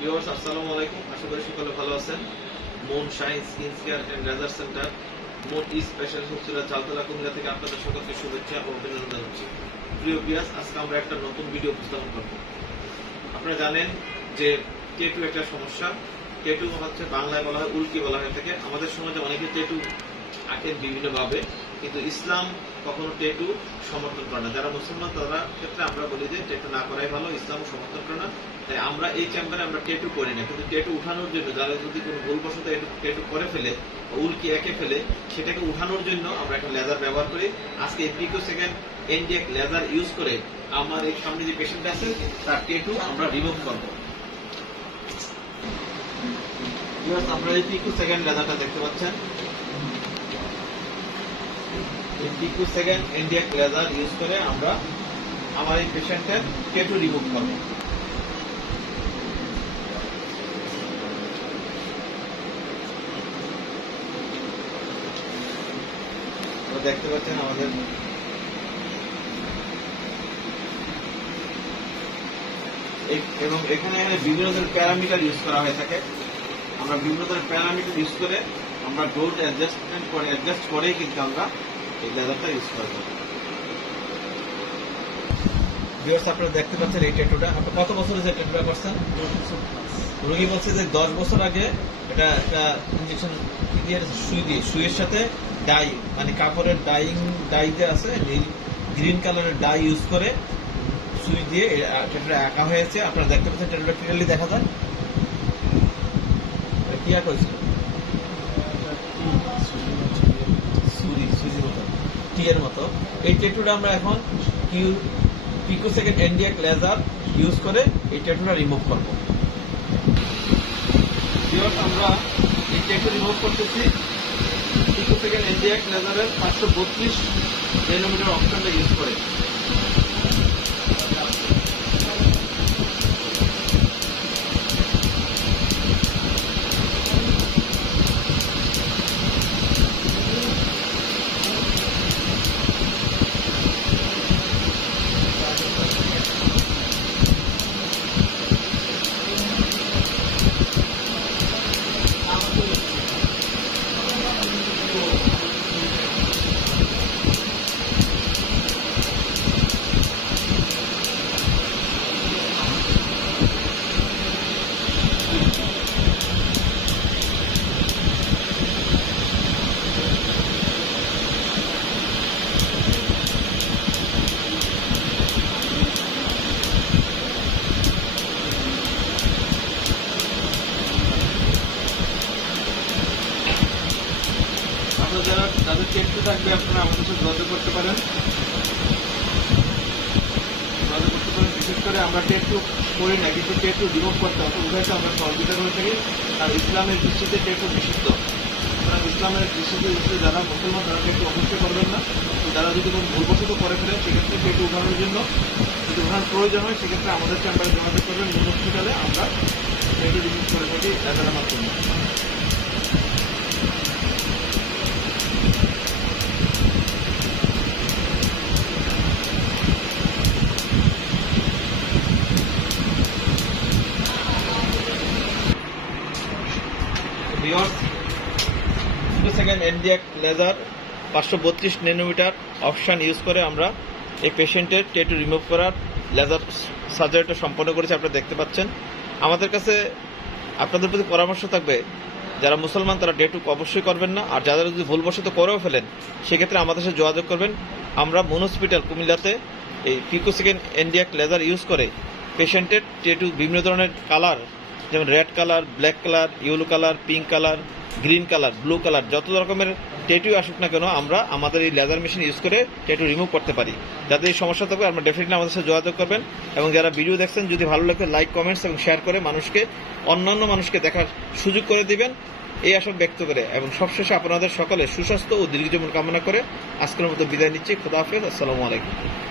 Viewers, আসসালামু আলাইকুম। আশা করি সকলে ভালো আছেন। Mon shine skin care and laser centre Mon E special সুচিরা চালতলা Comilla থেকে আপনাদের সকলকে শুভেচ্ছা ও অভিনন্দন জানাচ্ছি। প্রিয় বিয়াস আজকে আমরা একটা নতুন ভিডিও উপস্থাপন করব। আপনারা জানেন যে টেটু একটা সমস্যা। টেটু হচ্ছে বাংলায় বলা হয়, উল্কি বলা হয়ে থাকে। আমাদের সমাজে অনেকে টেটু আঁকেন বিভিন্নভাবে। কিন্তু ইসলাম কখনো টেটু সমর্থন করে না। যারা মুসলমান, তারা ক্ষেত্রে আমরা বলি যে টেটু না করাই ভালো ইসলামও সমর্থন করে না। তাই আমরা এই চেম্বারে আমরা টেটু করি না। কিন্তু টেটু উঠানোর জন্য, যারা যদি কোনো ভুলবশত টেটু করে ফেলে উল্কি এঁকে ফেলে, সেটাকে উঠানোর জন্য আমরা একটা লেজার ব্যবহার করি। আজকে pico second NdYAG laser use করে আমার এই সামনে যে পেশেন্ট আছে, তার টেটু আমরা রিমুভ করব। আপনারা এই পিকু সেকেন্ড লেজারটা দেখতে পাচ্ছেন। পিকু সেকেন্ড ইন্ডিয়াক লেজার ইউজ করে আমরা আমার পেশেন্টের টেটু রিমুভ করব। দেখতে পাচ্ছেন আমাদের এবং এখানে বিভিন্ন ধরনের প্যারামিটার ইউজ করা হয়ে থাকে। আমরা বিভিন্ন ধরনের প্যারামিটার ইউজ করে আমরা ডোজ অ্যাডজাস্টমেন্ট করে অ্যাডজাস্ট করেই কিন্তু আমরা দেখতে পাচ্ছেন এই ট্যাটুটা আপনি কত বছর যে ট্যাটুটা করছেন? রোগী বলছে যে দশ বছর আগে এটা একটা ইঞ্জেকশন দিয়ে সুই দিয়ে। সুইয়ের সাথে ডাই মানে কাপড়ের ডাইং ডাই যে আছে, নীল গ্রিন কালারের ডাই ইউজ করে সুই দিয়ে ট্যাটুটা আঁকা হয়েছে। আপনারা দেখতে পাচ্ছেন ট্যাটুটা ক্লিয়ারলি দেখা যায়। কি আঁকা হয়েছিল? টিয়ের মতো। এই ট্যাটুটা আমরা এখন Q pico second NdYAG laser use করে এই ট্যাটুটা রিমুভ করব। আমরা এই ট্যাটু রিমুভ করতেছি। পিকো সেকেন্ড এনডিএক লেজারের পাঁচশো বত্রিশ ন্যানোমিটার অপশনটা ইউজ করে। আপনারা যারা যাদের টেস্ট থাকবে আপনারা আমাদের সাথে যোগাযোগ করতে পারেন। যোগাযোগ করতে পারেন। বিশেষ করে আমরা টেস্ট করি না কিন্তু টেস্ট রিমুভ করতে হবে উভয়কে আমরা সহযোগিতা করে থাকি। আর ইসলামের দৃষ্টিতে টেস্ট নিষিদ্ধ? সুতরাং ইসলামের দৃষ্টিতে দৃষ্টিতে যারা মুসলমান তারা টেস্ট অবশ্যই করবেন না। যারা যদি কোনো ভুলবশত করে ফেলেন সেক্ষেত্রে টেস্ট উঠানোর জন্য? যদি উঠানোর প্রয়োজন হয়, সেক্ষেত্রে আমাদের চেম্বারে যোগাযোগ করবেন। হসপিটালে আমরা টেস্ট রিমুভ করে থাকি লেজারের মাধ্যমে ভিওর্স টু সেকেন্ড এনডিএক লেজার পাঁচশো বত্রিশ ন্যানোমিটার অপশান ইউজ করে আমরা এই পেশেন্টের টেটু রিমুভ করার লেজার সার্জারিটা সম্পন্ন করেছি, আপনারা দেখতে পাচ্ছেন। আমাদের কাছে আপনাদের প্রতি পরামর্শ থাকবে, যারা মুসলমান তারা টেটু অবশ্যই করবেন না, আর যারা যদি ভুলবশত করেও ফেলেন, সেক্ষেত্রে আমাদের সাথে যোগাযোগ করবেন। আমরা মন হসপিটাল কুমিল্লাতে এই pico second NdYAG laser use করে পেশেন্টের টেটু বিভিন্ন ধরনের কালার যেমন red colour, black colour, yellow colour, pink colour, green colour, blue colour, যত রকমের টেটু আসুক না কেন, আমরা আমাদের এই লেজার মেশিন ইউজ করে টেটু রিমুভ করতে পারি। যাদের এই সমস্যা থাকবে আমরা ডেফিনেটলি আমাদের সাথে যোগাযোগ করবেন। এবং যারা ভিডিও দেখছেন, যদি ভালো লাগে লাইক কমেন্টস এবং শেয়ার করে মানুষকে, অন্যান্য মানুষকে দেখার সুযোগ করে দিবেন। এই আশা ব্যক্ত করে। এবং সবশেষে আপনাদের সকলে সুস্বাস্থ্য ও দীর্ঘজীবন কামনা করে আজকের মতো বিদায় নিচ্ছি। খোদা আসসালামু আলাইকুম।